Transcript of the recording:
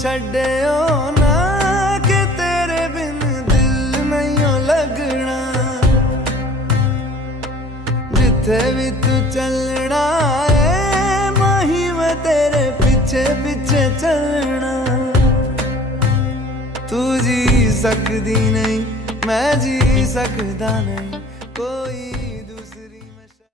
छड्डियो ना कि तेरे बिन दिल नहीं लगना। जिथे भी तू चलना है माही मैं तेरे पीछे पीछे चलना। तू जी सकदी नहीं मैं जी सकदा नहीं कोई।